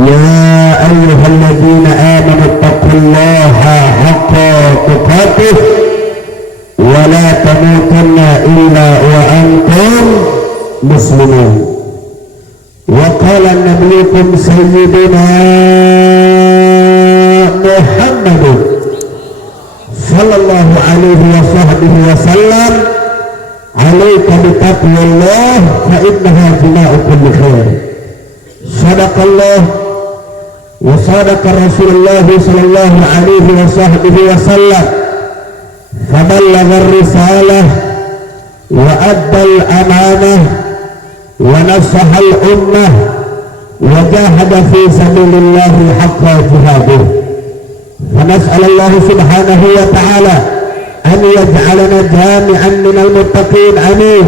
يا أيها الذين آمنوا اتقوا الله حق تقاته ولا تموتن إلا وأنتم مسلمون. وقال نبيكم سيدنا محمد صلى الله عليه وصحبه وسلم عليك بتقوى الله فإنها جماع كل خير. صدق الله وصدق رسول الله صلى الله عليه وصحبه وسلم فبلغ الرسالة وأدى الأمانة ونصح الأمة وجاهد في سبيل الله حق جهاده. فنسأل الله سبحانه وتعالى أن يجعلنا جامعا من المتقين آمين،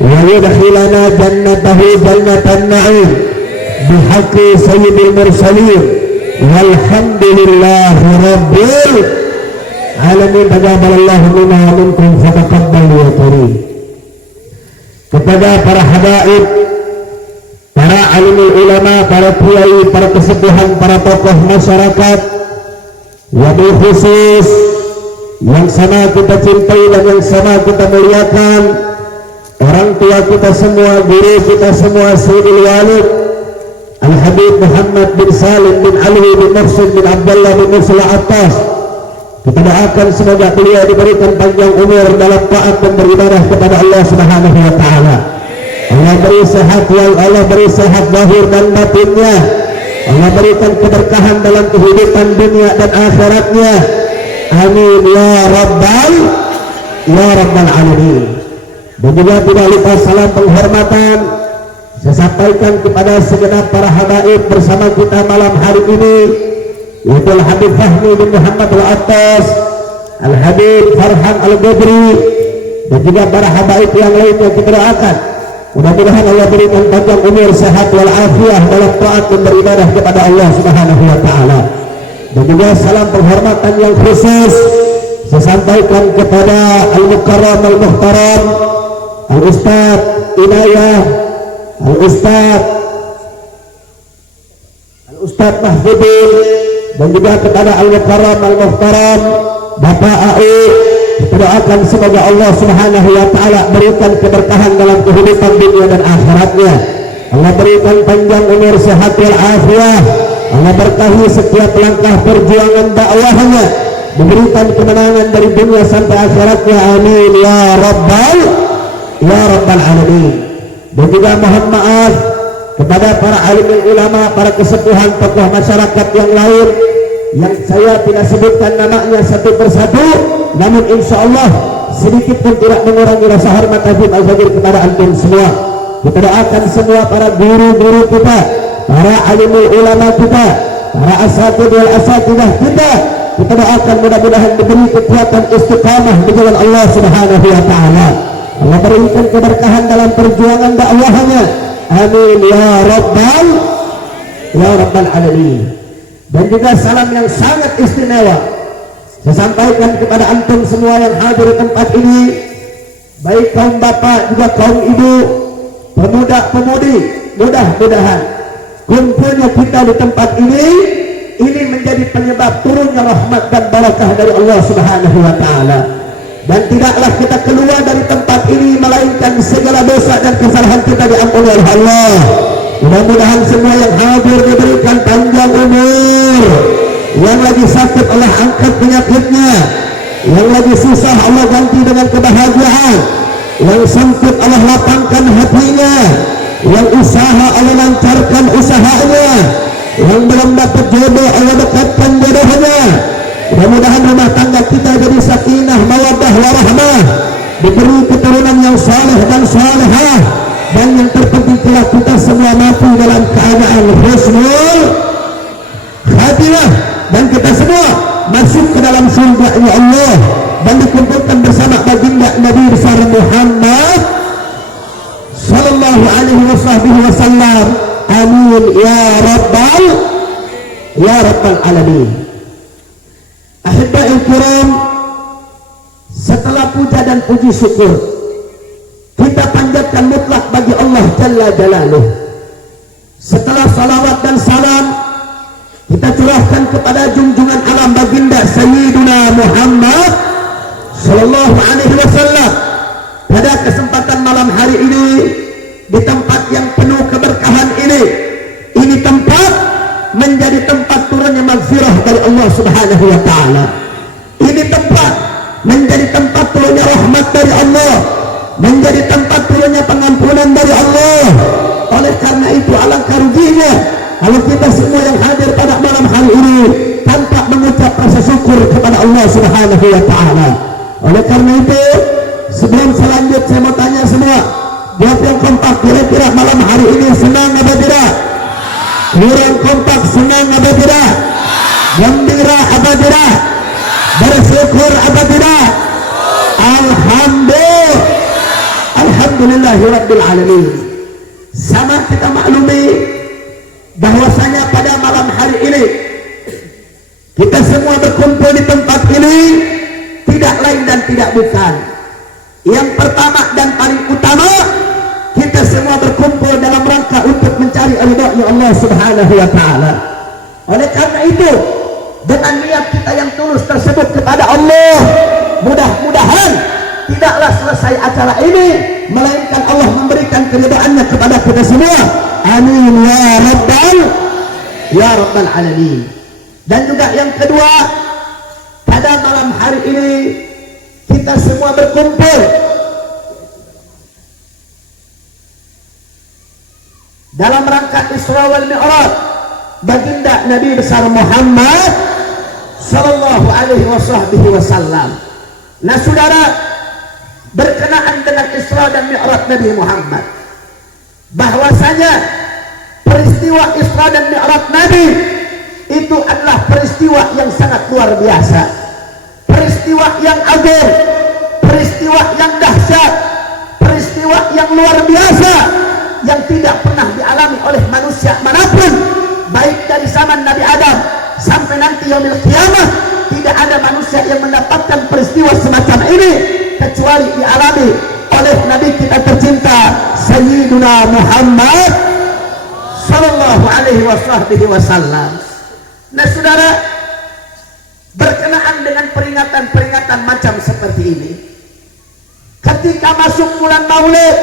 ويدخلنا جنته جنة النعيم بحق سيد المرسلين والحمد لله رب العالمين. Taqabbalallahu minna wa minkum fataqabbal ya karim. Kepada para habaib, para alimul ulama, para kiai, para kesepuhan, para tokoh masyarakat, wabil khusus yang sama kita cintai dan yang sama kita muliakan, orang tua kita semua, guru kita semua, Sayyidul Walid Al-Habib Muhammad bin Salim bin Ali bin Mursid bin Abdullah bin Mursala Atas. Kita doakan semoga beliau diberikan panjang umur dalam taat dan beribadah kepada Allah Subhanahu wa taala. Allah beri sehat wal Allah beri sehat lahir dan batinnya. Allah berikan keberkahan dalam kehidupan dunia dan akhiratnya. Amin ya rabbal alamin. Dan juga tidak lupa salam penghormatan saya sampaikan kepada segenap para habaib bersama kita malam hari ini, yaitu Al-Habib Fahmi bin Muhammad Al-Attas, Al-Habib Farhan Al-Ghobri, dan juga para habaib yang lainnya. Kita doakan mudah-mudahan Allah berikan panjang umur, sehat wal afiah dalam taat dan beribadah kepada Allah Subhanahu wa taala. Dan juga salam penghormatan yang khusus saya sampaikan kepada Al-Mukarram Al-Muhtaram Al-Ustaz Inayah, Al-Ustaz Mahfudin, dan juga kepada Al-Mukarram Al-Muhtaram Bapak AU. Kita doakan semoga Allah Subhanahu wa taala berikan keberkahan dalam kehidupan dunia dan akhiratnya. Allah berikan panjang umur, sehat wal afiah. Allah berkahi setiap langkah perjuangan dakwahnya, memberikan kemenangan dari dunia sampai akhiratnya. Amin ya rabbal alamin. Dan juga mohon maaf kepada para alim ulama, para kesepuhan, tokoh masyarakat yang lain yang saya tidak sebutkan namanya satu persatu, namun insya Allah sedikit pun tidak mengurangi rasa hormat Habib Al-Fajir kepada antum semua. Kita doakan semua para guru-guru kita, para alimul ulama kita, para asatidz wal asatidah kita. Kita doakan mudah-mudahan diberi kekuatan istiqamah di jalan Allah Subhanahu wa taala. Allah berikan keberkahan dalam perjuangan dakwahnya. Amin ya rabbal alamin. Dan juga salam yang sangat istimewa saya sampaikan kepada antum semua yang hadir di tempat ini, baik kaum bapak juga kaum ibu, pemuda-pemudi. Mudah-mudahan kumpulnya kita di tempat ini menjadi penyebab turunnya rahmat dan barakah dari Allah Subhanahu wa taala. Dan tidaklah kita keluar dari tempat ini melainkan segala dosa dan kesalahan kita diampuni oleh Allah. Mudah-mudahan semua yang hadir diberikan panjang umur, yang lagi sakit Allah angkat penyakitnya, yang lagi susah Allah ganti dengan kebahagiaan, yang sempit Allah lapangkan hatinya, yang usaha Allah lancarkan usahanya, yang belum dapat jodoh Allah dekatkan jodohnya. Mudah-mudahan rumah tangga kita jadi sakinah, mawaddah, warahmah, diberi keturunan yang saleh dan salehah, dan yang terpenting kita semua mati dalam keadaan husnul khatimah, dan kita semua masuk ke dalam surga-Nya Allah dan dikumpulkan bersama baginda Nabi besar Muhammad sallallahu alaihi wasallam. Amin ya rabbal alamin. Ahibba'il kiram, setelah puja dan puji syukur kita panjatkan mutlak bagi Allah Jalla Jalaluh. Setelah salawat dan salam kepada junjungan alam baginda Sayyiduna Muhammad sallallahu alaihi wasallam. Pada kesempatan malam hari ini, di tempat yang penuh keberkahan ini tempat menjadi tempat turunnya maghfirah dari Allah Subhanahu wa taala. Ini tempat menjadi tempat turunnya rahmat dari Allah, menjadi tempat turunnya pengampunan dari Allah. Oleh karena itu alangkah ruginya kalau kita semua yang hadir pada malam hari ini tanpa mengucap rasa syukur kepada Allah Subhanahu wa taala. Oleh karena itu, sebelum selanjut saya mau tanya semua, jawab yang kompak, kira-kira malam hari ini senang apa tidak? Kurang kompak, senang apa tidak? Gembira apa tidak? Bersyukur apa tidak? Alhamdulillahirabbil alamin. Sama kita maklumi bahwasanya pada malam hari ini kita semua berkumpul di tempat ini tidak lain dan tidak bukan. Yang pertama dan paling utama, kita semua berkumpul dalam rangka untuk mencari ridha Allah Subhanahu wa taala. Oleh karena itu, dengan niat kita yang tulus tersebut kepada Allah, mudah-mudahan tidaklah selesai acara ini melainkan Allah memberikan keridhaannya kepada kita semua. Amin ya rabbal alamin. Dan juga yang kedua, pada malam hari ini kita semua berkumpul dalam rangka Isra wal Mi'raj baginda Nabi besar Muhammad sallallahu alaihi wasallam. Nah saudara, berkenaan dengan Isra dan Mi'raj Nabi Muhammad, bahwasanya peristiwa Isra dan Mi'raj Nabi itu adalah peristiwa yang sangat luar biasa, peristiwa yang agung, peristiwa yang dahsyat, peristiwa yang luar biasa yang tidak pernah dialami oleh manusia manapun, baik dari zaman Nabi Adam sampai nanti yaumil qiyamah. Tidak ada manusia yang mendapatkan peristiwa semacam ini kecuali dialami oleh Nabi kita tercinta Sayyiduna Muhammad sallallahu alaihi wasallam. Nah saudara, berkenaan dengan peringatan-peringatan macam seperti ini, ketika masuk bulan Maulid,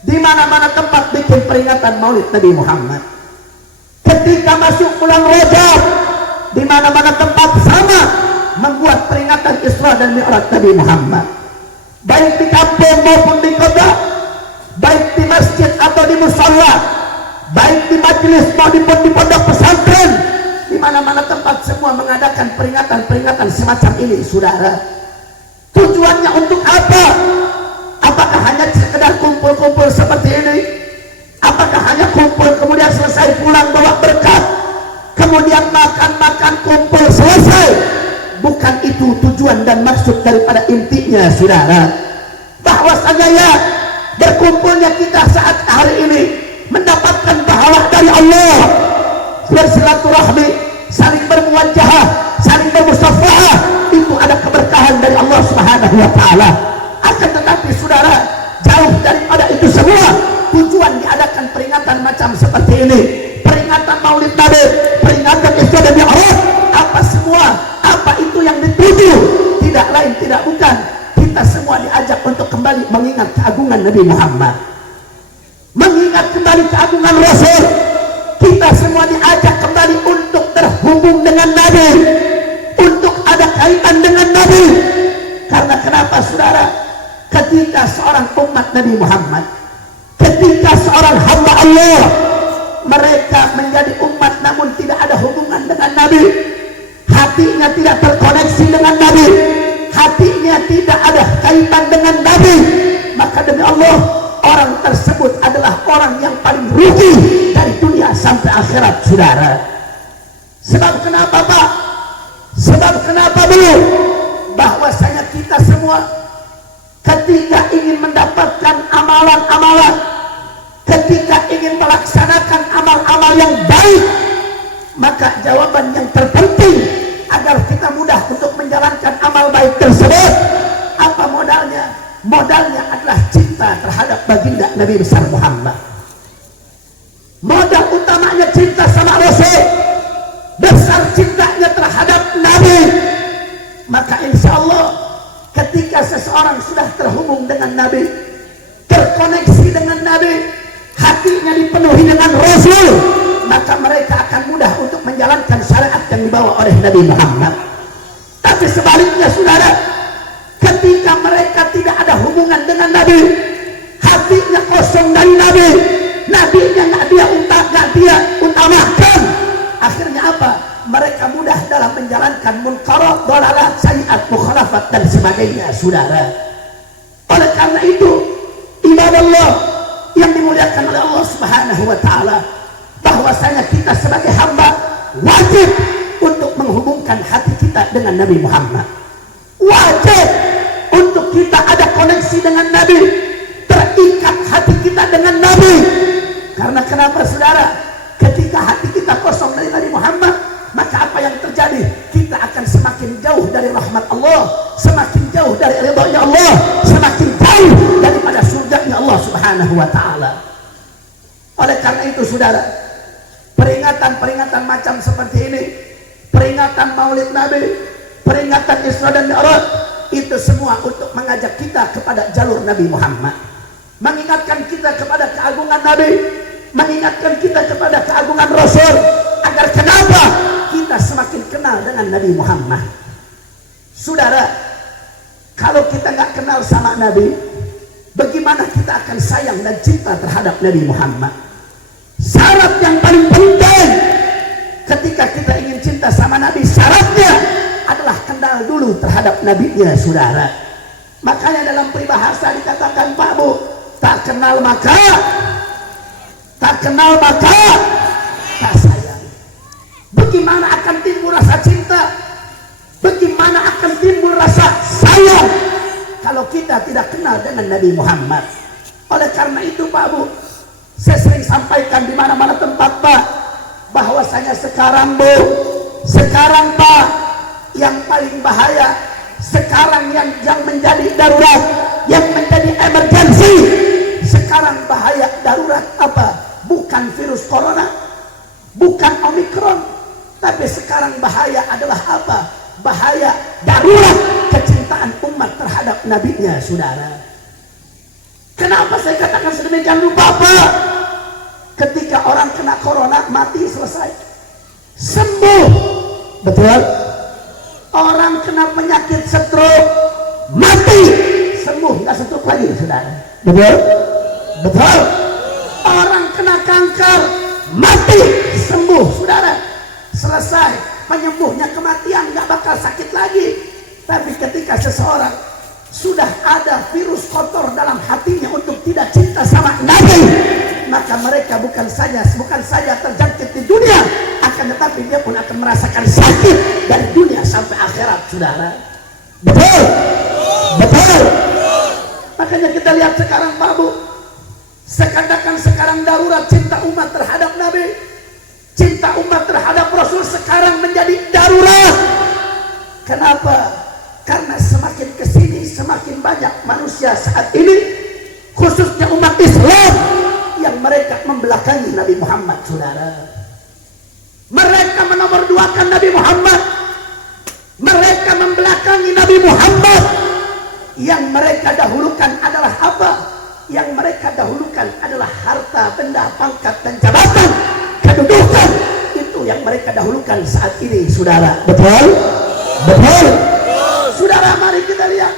di mana-mana tempat bikin peringatan Maulid Nabi Muhammad. Ketika masuk bulan Rajab, di mana-mana tempat sama membuat peringatan Isra dan Mi'raj Nabi Muhammad. Baik di kampung maupun di kota, baik di masjid atau di musala, baik di majelis maupun di pondok pesantren, di mana-mana tempat semua mengadakan peringatan-peringatan semacam ini, saudara. Tujuannya untuk apa? Apakah hanya sekedar kumpul-kumpul seperti ini? Apakah hanya kumpul kemudian selesai pulang bawa berkat, kemudian makan-makan kumpul selesai? Bukan itu tujuan dan maksud daripada intinya, saudara. Bahwasanya ya, berkumpulnya kita saat hari ini mendapatkan pahala dari Allah, bersilaturahmi, saling bermuwajahah, saling bermusafahah, itu ada keberkahan dari Allah Subhanahu wa taala. Akan tetapi saudara, jauh daripada itu semua, tujuan diadakan peringatan macam seperti ini, peringatan Maulid Nabi, peringatan Isra dan Mi'raj, apa semua, apa itu yang dituju? Tidak lain tidak bukan, kita semua diajak untuk kembali mengingat keagungan Nabi Muhammad, mengingat kembali keagungan Rasul. Kita semua diajak kembali untuk terhubung dengan Nabi, untuk ada kaitan dengan Nabi. Karena kenapa saudara? Ketika seorang umat Nabi Muhammad, ketika seorang hamba Allah, mereka menjadi umat namun tidak ada hubungan dengan Nabi, hatinya tidak terkoneksi dengan Nabi, hatinya tidak ada kaitan dengan Nabi, maka demi Allah, orang tersebut adalah orang yang paling rugi dari dunia sampai akhirat, saudara. Sebab kenapa Pak? Sebab kenapa belum? Bahwasanya kita semua ketika ingin mendapatkan amalan-amalan, ketika ingin melaksanakan amal-amal yang baik, maka jawaban yang terpenting agar kita mudah untuk menjalankan amal baik tersebut, apa modalnya? Modalnya adalah cinta terhadap baginda Nabi besar Muhammad. Modal utamanya cinta sama Rasul. Besar Maka insya Allah ketika seseorang sudah terhubung dengan Nabi, terkoneksi dengan Nabi, hatinya dipenuhi dengan Rasul, maka mereka akan mudah untuk menjalankan syariat yang dibawa oleh Nabi Muhammad. Tapi sebaliknya saudara, ketika mereka tidak ada hubungan dengan Nabi, hatinya kosong dari Nabi, Nabinya nggak dia utamakan, akhirnya apa? Mereka mudah dalam menjalankan munkarat, dhalalat, sayyiat, mukhalafat dan sebagainya saudara. Oleh karena itu ibadallah yang dimuliakan oleh Allah Subhanahu wa taala, bahwasanya kita sebagai hamba wajib untuk menghubungkan hati kita dengan Nabi Muhammad. Wajib untuk kita ada koneksi dengan Nabi, terikat hati kita dengan Nabi. Karena kenapa saudara? Ketika hati kita kosong dari Nabi Muhammad, maka apa yang terjadi? Kita akan semakin jauh dari rahmat Allah, semakin jauh dari ridha Allah, semakin jauh daripada surganya Allah Subhanahu wa taala. Oleh karena itu saudara, peringatan-peringatan macam seperti ini, peringatan Maulid Nabi, peringatan Isra dan Mi'raj, itu semua untuk mengajak kita kepada jalur Nabi Muhammad, mengingatkan kita kepada keagungan Nabi, mengingatkan kita kepada keagungan Rasul, agar kenapa kita semakin kenal dengan Nabi Muhammad. Saudara, kalau kita nggak kenal sama Nabi, bagaimana kita akan sayang dan cinta terhadap Nabi Muhammad? Syarat yang paling penting ketika kita ingin cinta sama Nabi, syaratnya adalah kenal dulu terhadap Nabi-Nya saudara. Makanya dalam peribahasa dikatakan, Pak Bu, tak kenal maka tak sayang. Bagaimana akan timbul rasa cinta, bagaimana akan timbul rasa sayang kalau kita tidak kenal dengan Nabi Muhammad? Oleh karena itu Pak Bu, saya sering sampaikan di mana-mana tempat Pak, bahwasanya sekarang Bu, sekarang Pak, yang paling bahaya sekarang, yang menjadi darurat, yang menjadi emergensi sekarang, bahaya darurat apa? Bukan virus corona, bukan Omikron, tapi sekarang bahaya adalah apa? Bahaya darurat kecintaan umat terhadap Nabi-Nya saudara. Kenapa saya katakan sedemikian rupa Pak? Ketika orang kena corona mati, selesai, sembuh, betul. Orang kena penyakit stroke mati, sembuh, nggak stroke lagi saudara, betul, betul. Orang kena kanker mati, sembuh saudara, selesai, penyembuhnya kematian, nggak bakal sakit lagi. Tapi ketika seseorang sudah ada virus kotor dalam hatinya untuk tidak cinta sama Nabi, maka mereka bukan saja terjangkit di dunia, akan tetapi dia pun akan merasakan sakit dari dunia sampai akhirat saudara. Betul, betul. Makanya kita lihat sekarang Pak Bu, sekarang darurat cinta umat terhadap Nabi, cinta umat terhadap Rasul sekarang menjadi darurat. Kenapa? Karena semakin kesini semakin banyak manusia saat ini, khususnya umat Islam, yang mereka membelakangi Nabi Muhammad saudara. Mereka menomorduakan Nabi Muhammad, mereka membelakangi Nabi Muhammad. Yang mereka dahulukan adalah apa? Yang mereka dahulukan adalah harta, benda, pangkat dan jabatan, kedudukan. Itu yang mereka dahulukan saat ini saudara. Betul? Betul. Saudara, mari kita lihat